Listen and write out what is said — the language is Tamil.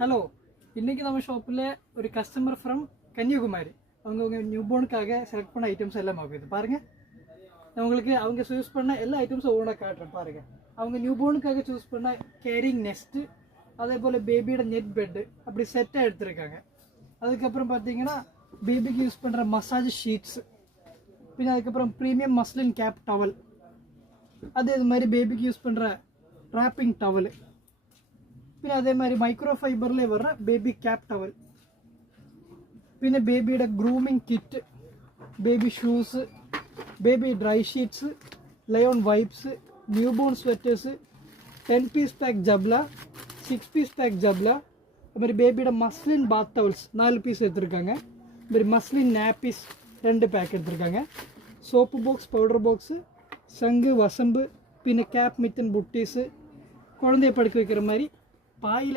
ஹலோ, இன்றைக்கி நம்ம ஷாப்பில் ஒரு கஸ்டமர் ஃப்ரம் கன்னியாகுமரி அவங்க நியூபோர்னுக்காக செலக்ட் பண்ண ஐட்டம்ஸ் எல்லாம் ஆகுது பாருங்கள். நான் உங்களுக்கு அவங்க சூஸ் பண்ண எல்லா ஐட்டம்ஸும் ஒவ்வொன்றா காட்டுறேன் பாருங்கள். அவங்க நியூபோர்னுக்காக சூஸ் பண்ண கேரிங் நெஸ்ட்டு, அதே போல் பேபியோட நெட் பெட்டு அப்படி செட்டாக எடுத்துருக்காங்க. அதுக்கப்புறம் பார்த்தீங்கன்னா பேபிக்கு யூஸ் பண்ணுற மசாஜ் ஷீட்ஸு, பின்ன அதுக்கப்புறம் ப்ரீமியம் மஸ்லின் கேப் டவல், இது மாதிரி பேபிக்கு யூஸ் பண்ணுற ராப்பிங் டவலு, பின்ன அதே மாதிரி மைக்ரோ ஃபைபர்லேயே வர்ற பேபி கேப் டவல், பின்ன பேபியோட grooming kit, baby shoes, baby dry sheets, லயோன் wipes, newborn sweaters, 10 piece pack ஜப்லா, 6 பீஸ் பேக் ஜப்லா, அது மாதிரி பேபியோட மஸ்லின் பாத் டவல்ஸ் 4 பீஸ் எடுத்துருக்காங்க. இது மாதிரி மஸ்லின் நாப்பீஸ் 2 பேக் எடுத்துருக்காங்க. சோப்பு பாக்ஸ், பவுடர் பாக்ஸு, சங்கு வசம்பு, பின்ன கேப் மித்தன் புட்டீஸு, குழந்தைய படுக்க வைக்கிற மாதிரி பாயில்